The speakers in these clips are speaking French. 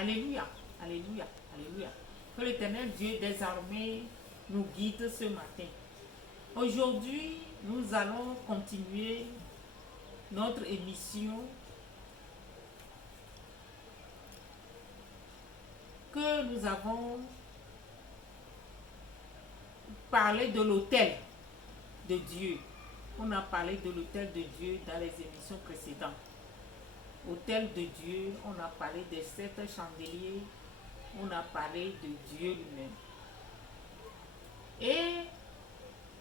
Alléluia, alléluia, alléluia. Que l'Éternel Dieu des armées nous guide ce matin. Aujourd'hui, nous allons continuer notre émission que nous avons parlé de l'autel de Dieu. On a parlé de l'autel de Dieu dans les émissions précédentes. Autel de Dieu, on a parlé des 7 chandeliers, on a parlé de Dieu lui-même. Et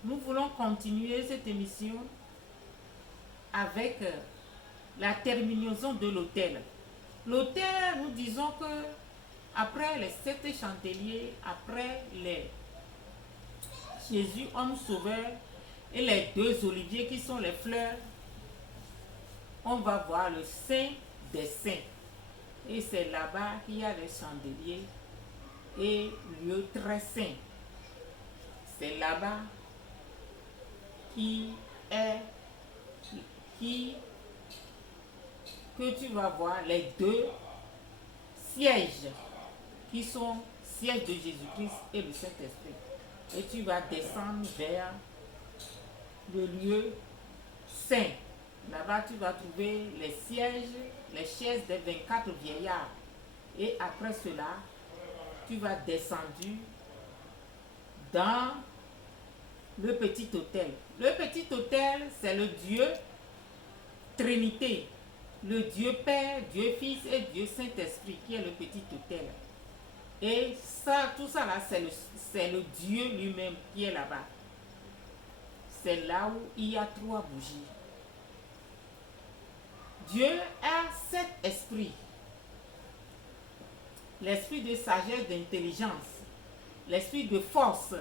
nous voulons continuer cette émission avec la terminaison de l'autel. L'autel, nous disons que après les 7 chandeliers, après les Jésus, homme sauveur, et les 2 oliviers qui sont les fleurs, on va voir le Saint des Saints. Et c'est là-bas qu'il y a les chandeliers et lieu très saint. C'est là-bas que tu vas voir les 2 sièges qui sont sièges de Jésus-Christ et le Saint-Esprit. Et tu vas descendre vers le lieu saint. Là-bas, tu vas trouver les sièges, les chaises des 24 vieillards. Et après cela, tu vas descendre dans le petit autel. Le petit autel, c'est le Dieu Trinité. Le Dieu Père, Dieu Fils et Dieu Saint-Esprit qui est le petit autel. Et ça, tout ça là, c'est le Dieu lui-même qui est là-bas. C'est là où il y a 3 bougies. Dieu a 7 esprits. L'esprit de sagesse, d'intelligence, l'esprit de force.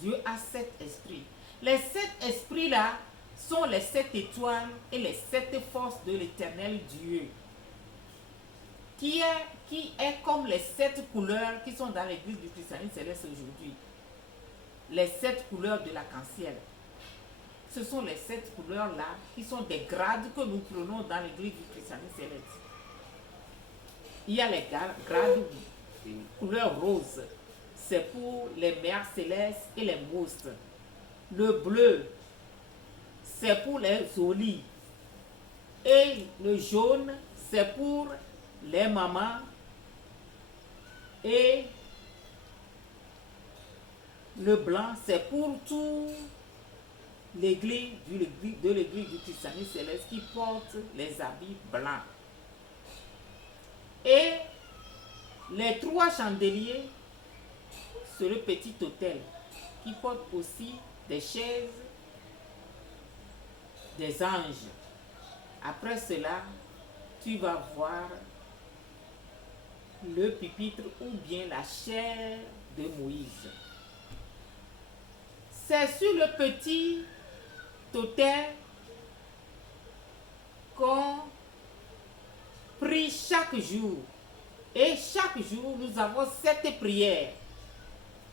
Dieu a 7 esprits. Les 7 esprits-là sont les 7 étoiles et les 7 forces de l'Éternel Dieu. Qui est comme les 7 couleurs qui sont dans l'église du christianisme céleste aujourd'hui. Les 7 couleurs de l'arc-en-ciel. Ce sont les 7 couleurs-là qui sont des grades que nous prenons dans l'église du christianisme céleste. Il y a les grades couleur rose. C'est pour les mers célestes et les mousses. Le bleu, c'est pour les olives. Et le jaune, c'est pour les mamans. Et le blanc, c'est pour tout l'église de l'église du christianisme céleste qui porte les habits blancs. Et les 3 chandeliers, c'est le petit autel qui porte aussi des chaises, des anges. Après cela, tu vas voir le pupitre ou bien la chair de Moïse. C'est sur le petit autel qu'on prie chaque jour. Et chaque jour, nous avons 7 prières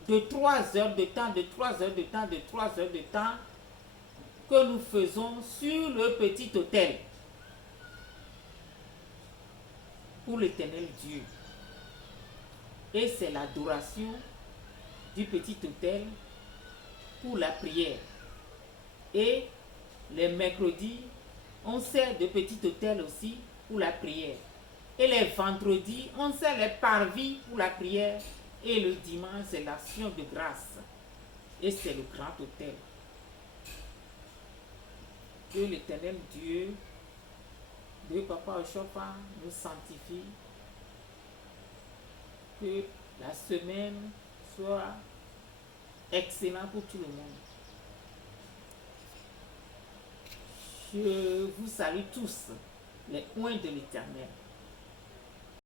de 3 heures de temps, de 3 heures de temps, de 3 heures de temps que nous faisons sur le petit autel pour l'Éternel Dieu. Et c'est l'adoration du petit autel pour la prière. Et les mercredis, on sert de petit autel aussi pour la prière. Et les vendredis, on sert les parvis pour la prière. Et le dimanche, c'est l'action de grâce. Et c'est le grand autel. Que l'Éternel Dieu, de Papa Ochopa, nous sanctifie. Que la semaine soit excellente pour tout le monde. Je vous salue tous, les oints de l'Éternel.